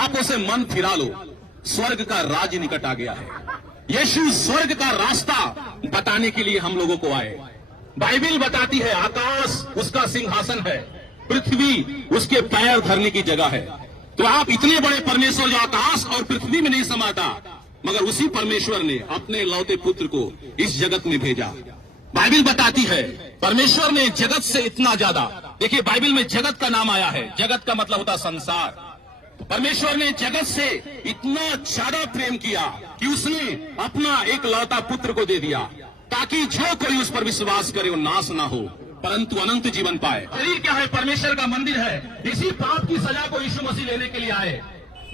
पापों से मन फिरा लो, स्वर्ग का राज निकट आ गया है। यीशु स्वर्ग का रास्ता बताने के लिए हम लोगों को आए। बाइबल बताती है आकाश उसका सिंहासन है, पृथ्वी उसके पैर धरने की जगह है। तो आप इतने बड़े परमेश्वर जो आकाश और पृथ्वी में नहीं समाता, मगर उसी परमेश्वर ने अपने लौते पुत्र को इस जगत में भेजा। बाइबल बताती है परमेश्वर ने जगत से इतना ज्यादा, देखिए बाइबल में जगत का नाम आया है, जगत का मतलब होता संसार। परमेश्वर ने जगत से इतना ज्यादा प्रेम किया कि उसने अपना एक लौता पुत्र को दे दिया, ताकि जो कोई उस पर विश्वास करे वो नाश ना हो परंतु अनंत जीवन पाए। शरीर क्या है? परमेश्वर का मंदिर है। इसी पाप की सजा को यीशु मसीह लेने के लिए आए।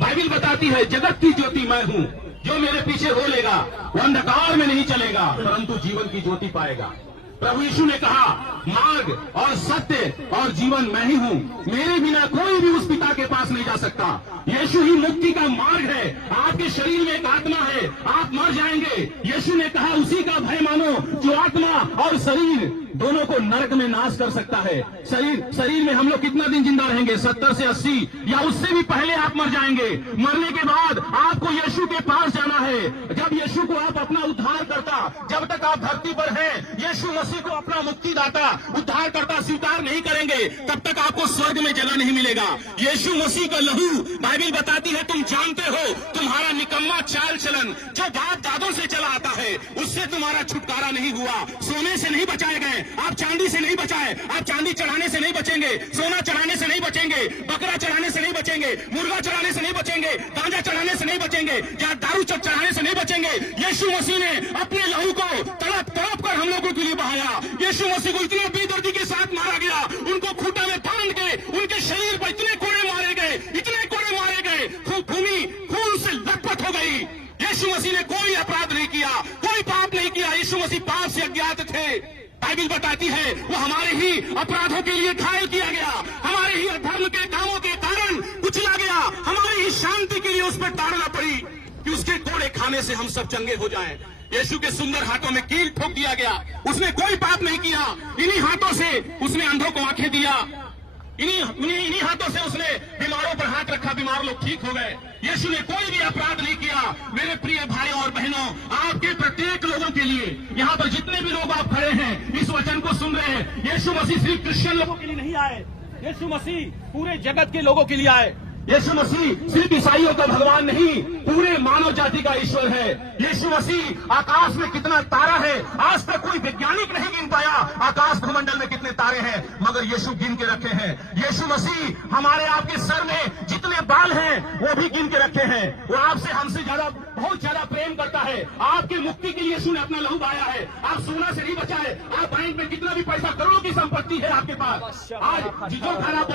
बाइबल बताती है जगत की ज्योति मैं हूँ, जो मेरे पीछे हो लेगा वो अंधकार में नहीं चलेगा परंतु जीवन की ज्योति पाएगा। प्रभु यीशु ने कहा मार्ग और सत्य और जीवन मैं ही हूँ, मेरे बिना कोई भी उस पिता के पास नहीं जा सकता। यीशु ही मुक्ति का मार्ग है। आपके शरीर में एक आत्मा है, आप मर जाएंगे। यीशु ने कहा उसी का भय मानो जो आत्मा और शरीर दोनों को नरक में नाश कर सकता है। शरीर में हम लोग कितना दिन जिंदा रहेंगे? 70 से 80 या उससे भी पहले आप मर जाएंगे। मरने के बाद आपको यीशु के पास जाना है। जब यीशु को आप अपना उद्धार करता, जब तक आप धरती पर हैं, यीशु मसीह को अपना मुक्तिदाता उद्धार करता स्वीकार नहीं करेंगे, तब तक आपको स्वर्ग में जगह नहीं मिलेगा। यीशु मसीह का लहू, बाइबल बताती है तुम जानते हो तुम्हारा निकम्मा चाल चलन जो बाप दादों से चला आता है, उससे तुम्हारा छुटकारा नहीं हुआ। सोने से नहीं बचाए गए, आप चांदी से नहीं बचाए, आप चांदी चढ़ाने से नहीं बचेंगे, सोना चढ़ाने से नहीं बचेंगे, बकरा चढ़ाने से नहीं बचेंगे, मुर्गा चढ़ाने से नहीं बचेंगे, गांजा चढ़ाने से नहीं बचेंगे, या दारू चढ़ाने से नहीं बचेंगे। यीशु मसीह ने अपने लहू को तड़प तड़प कर हम लोगों के लिए बहाया। यीशु मसीह को इतने बेदर्दी के साथ मारा गया, उनको खूंटा में बांध के उनके शरीर पर इतने कोड़े मारे गए, इतने कोड़े मारे गए, भूमि खून से लथपथ हो गई। यीशु मसीह ने कोई अपराध नहीं किया, कोई पाप नहीं किया। यीशु मसीह पाप से अज्ञात थे। बाइबल बताती है वो हमारे ही अपराधों के लिए घायल किया गया, हमारे ही अधर्म के कामों के कारण कुचला गया, हमारी ही शांति के लिए उस पर ताड़ना पड़ी कि उसके कोड़े खाने से हम सब चंगे हो जाएं। यीशु के सुंदर हाथों में कील ठोक दिया गया, उसने कोई पाप नहीं किया। इन्हीं हाथों से उसने अंधों को आंखें दिया, इन्हीं हाथों से उसने बीमारों पर हाथ रखा, बीमार लोग ठीक हो गए। यीशु ने कोई भी अपराध नहीं किया। मेरे प्रिय भाई और बहनों, आपके प्रत्येक लोगों के लिए, यहाँ पर जितने भी लोग आप खड़े हैं इस वचन को सुन रहे हैं, यीशु मसीह सिर्फ क्रिश्चियन लोगों के लिए नहीं आए, यीशु मसीह पूरे जगत के लोगों के लिए आए। यीशु मसीह सिर्फ ईसाइयों का भगवान नहीं, पूरे मानव जाति का ईश्वर है। यीशु मसीह आकाश में कितना तारा है आज तक कोई वैज्ञानिक नहीं गिन पाया। आकाश भूमंडल में कितने तारे हैं मगर यीशु गिन के रखे हैं। यीशु मसीह हमारे आपके सर में जितने बाल हैं वो भी गिन के रखे हैं। वो आपसे हमसे ज्यादा बहुत ज्यादा प्रेम करता है। आपकी मुक्ति के लिए यीशु ने अपना लहू बहाया है। आप सोना से नहीं बचाए, आप बैंक में कितना भी पैसा, करोड़ों की संपत्ति है आपके पास, आज जो घर आप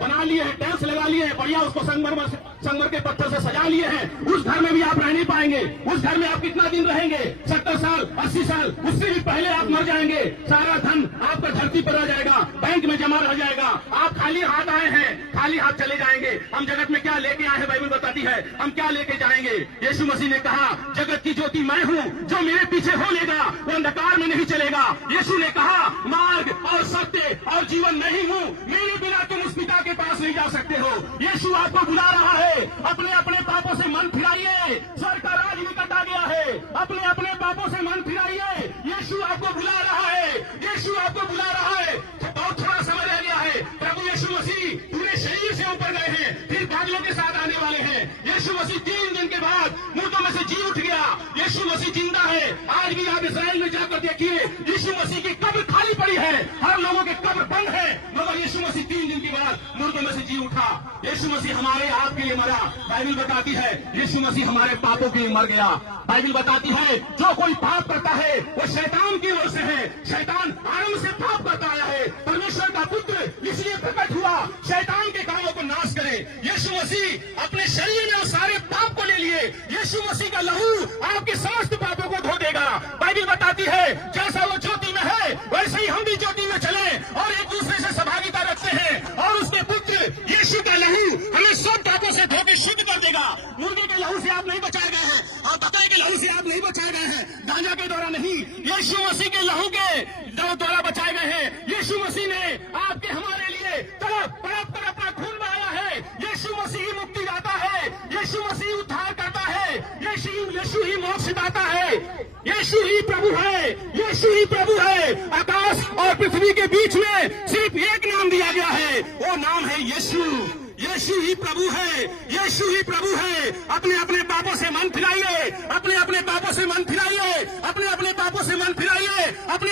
बना लिए हैं, टैक्स लगा लिए हैं, बढ़िया उसको संगमर के पत्थर से सजा लिए हैं, उस घर में भी आप रह नहीं पाएंगे। उस घर में आप कितना दिन रहेंगे? 70 साल, 80 साल, उससे भी पहले आप मर जाएंगे। सारा धन आपका धरती पर रह जाएगा, बैंक में जमा रह जाएगा। आप खाली हाथ आए हैं, खाली हाथ चले जाएंगे। हम जगत में क्या लेके आए हैं? बाइबल बताती है हम क्या लेके जाएंगे। यीशु मसीह ने कहा जगत की ज्योति मैं हूँ, जो मेरे पीछे हो लेगा वो अंधकार में नहीं चलेगा। यीशु ने कहा मार्ग और सत्य और जीवन मैं ही हूँ, मेरे बिना तुम उस पिता के पास नहीं जा सकते हो। यीशु आपको बुला रहा है, अपने अपने पापों से मन फिराइए, स्वर्ग का राज निकट आ गया है। अपने अपने पापों से मन फिराइए, यीशु आपको बुला रहा है, यीशु आपको बुला रहा है। तो बहुत थोड़ा समय रह गया है। प्रभु यीशु मसीह पूरे शरीर से ऊपर गए हैं, फिर बादलों के साथ आने वाले हैं। यीशु मसीह 3 दिन के बाद मुर्दों में से जी उठ गया। यीशु मसीह जिंदा है। आज भी आप इस्राएल में जाकर देखिए, यीशु मसीह की कब्र खाली पड़ी है, हर लोगों के कब्र बंद है, मगर यीशु मसीह 3 दिन के बाद मुर्दों में से जी उठा। यीशु मसीह हमारे आपके लिए मरा। बाइबल बताती है यीशु मसीह हमारे पापों के लिए मर गया। बाइबल बताती है जो कोई पाप करता है वो शैतान की ओर से है। शैतान आरंभ से पाप करता आया है। परमेश्वर का पुत्र इसलिए प्रकट हुआ शैतान के कामों को नाश करे। यीशु मसीह अपने शरीर में सारे पाप को ले लिए। यीशु मसीह का लहू आपके समस्त पापों को धो देगा। बाइबल बताती है जैसा वो ज्योति में है वैसे ही हम भी ज्योति में चले और एक दूसरे से सहभागिता रखते हैं, और उसके पुत्र यीशु का लहू हमें सब पापों से धो के शुद्ध कर देगा। मुर्गे के लहू से आप नहीं बचाए गए हैं, और बकरे के लहू से आप नहीं बचाए गए हैं, गांजा के द्वारा नहीं, यीशु मसीह के लहू के द्वारा बचाए गए हैं। यीशु मसीह ने आपके हमारे लिए तड़प तड़प कर अपना खून बहाया है। यीशु मसीह ही मुक्तिदाता है। यीशु मसीह उद्धार करता है, यीशु ही मोक्ष दाता है, यीशु ही प्रभु है, यीशु ही प्रभु है। आकाश और पृथ्वी के बीच में सिर्फ एक नाम दिया गया है, वो नाम है यीशु। यीशु ही प्रभु है, यीशु ही प्रभु है। अपने अपने पापों से मन फिराइए, अपने अपने पापों से मन फिराइए, अपने अपने पापों से मन फिराइए, अपने